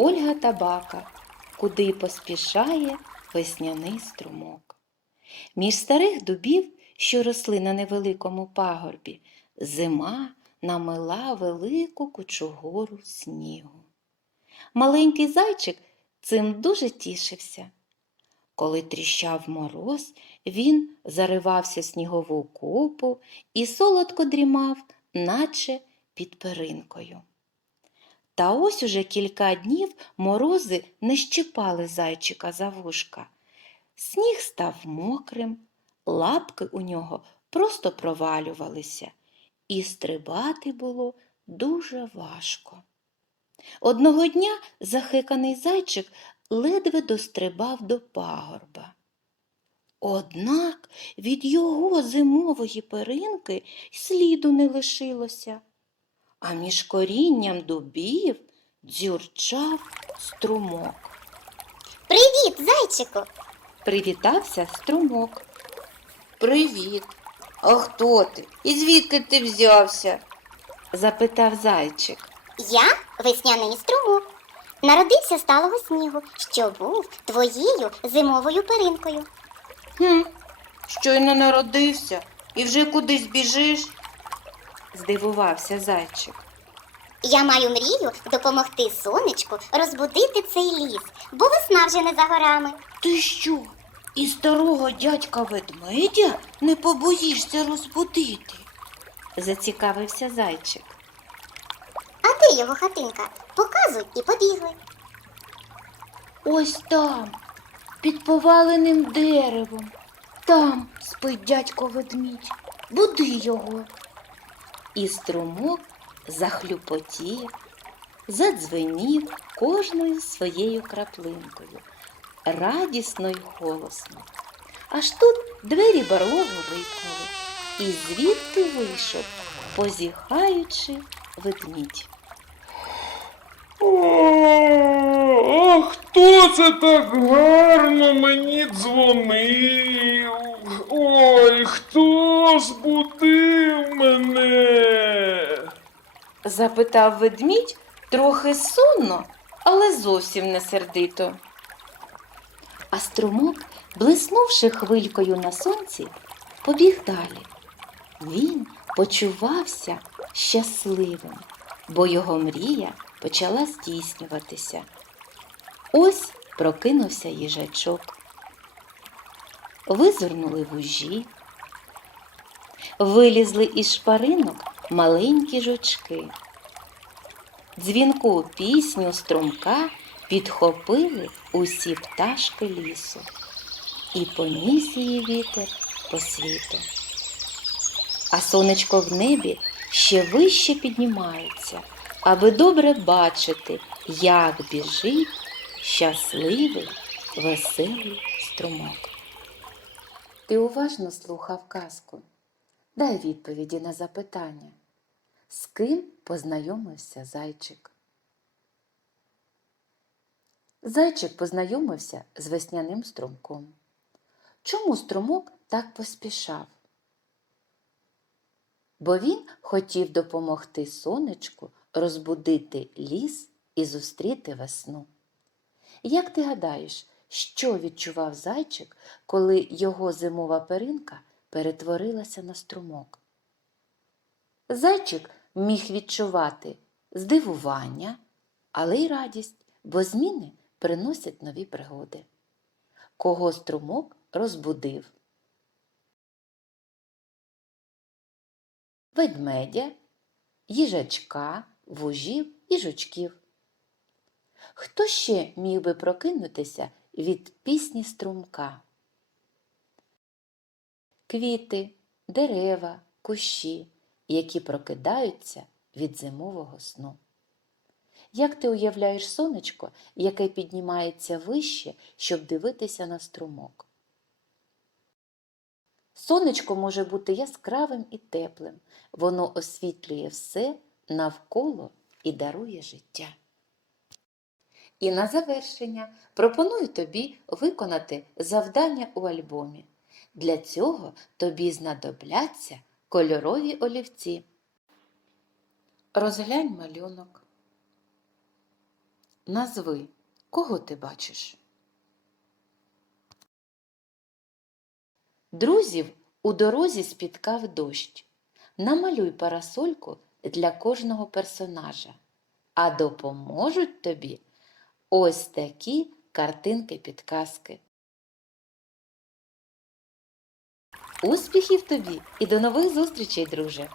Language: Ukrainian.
Ольга Табака, куди поспішає весняний струмок. Між старих дубів, що росли на невеликому пагорбі, зима намила велику кучугору снігу. Маленький зайчик цим дуже тішився. Коли тріщав мороз, він заривався в снігову купу і солодко дрімав, наче під перинкою. Та ось уже кілька днів морози не щипали зайчика за вушка. Сніг став мокрим, лапки у нього просто провалювалися, і стрибати було дуже важко. Одного дня захиканий зайчик ледве дострибав до пагорба. Однак від його зимової перинки сліду не лишилося, а між корінням дубів дзюрчав струмок. Привіт, зайчику! Привітався струмок. Привіт. А хто ти? І звідки ти взявся? запитав зайчик. Я весняний струмок. Народився з талого снігу, що був твоєю зимовою перинкою. Хм, щойно народився і вже кудись біжиш. Здивувався зайчик. Я маю мрію допомогти сонечку розбудити цей ліс, бо весна вже не за горами. Ти що? І старого дядька ведмедя не побоїшся розбудити? Зацікавився зайчик. А де його хатинка? Показуй і побігли. Ось там, під поваленим деревом. Там спить дядько ведмідь. Буди його. І струмок захлюпотів, задзвенів кожною своєю краплинкою, радісно й голосно. Аж тут двері барлогу рипнули, і звідти вийшов, позіхаючи, ведмідь. А хто це так гарно мені дзвонив? Ой, хто збудив мене? Запитав ведмідь трохи сонно, але зовсім не сердито. А струмок, блиснувши хвилькою на сонці, побіг далі. Він почувався щасливим, бо його мрія почала здійснюватися. Ось прокинувся їжачок. Визирнули вужі, вилізли із шпаринок маленькі жучки. Дзвінку пісню струмка підхопили усі пташки лісу, і поніс її вітер по світу. А сонечко в небі ще вище піднімається, аби добре бачити, як біжить щасливий, веселий струмок. Ти уважно слухав казку. Дай відповіді на запитання. З ким познайомився зайчик? Зайчик познайомився з весняним струмком. Чому струмок так поспішав? Бо він хотів допомогти сонечку розбудити ліс і зустріти весну. Як ти гадаєш, що відчував зайчик, коли його зимова перинка перетворилася на струмок? Зайчик міг відчувати здивування, але й радість, бо зміни приносять нові пригоди. Кого струмок розбудив? Ведмедя, їжачка, вужів і жучків. Хто ще міг би прокинутися від пісні струмка? Квіти, дерева, кущі, які прокидаються від зимового сну. Як ти уявляєш сонечко, яке піднімається вище, щоб дивитися на струмок? Сонечко може бути яскравим і теплим, воно освітлює все навколо і дарує життя. І на завершення пропоную тобі виконати завдання у альбомі. Для цього тобі знадобляться кольорові олівці. Розглянь малюнок. Назви, кого ти бачиш? Друзів у дорозі спіткав дощ. Намалюй парасольку для кожного персонажа, а допоможуть тобі ось такі картинки-підказки. Успіхів тобі і до нових зустрічей, друже!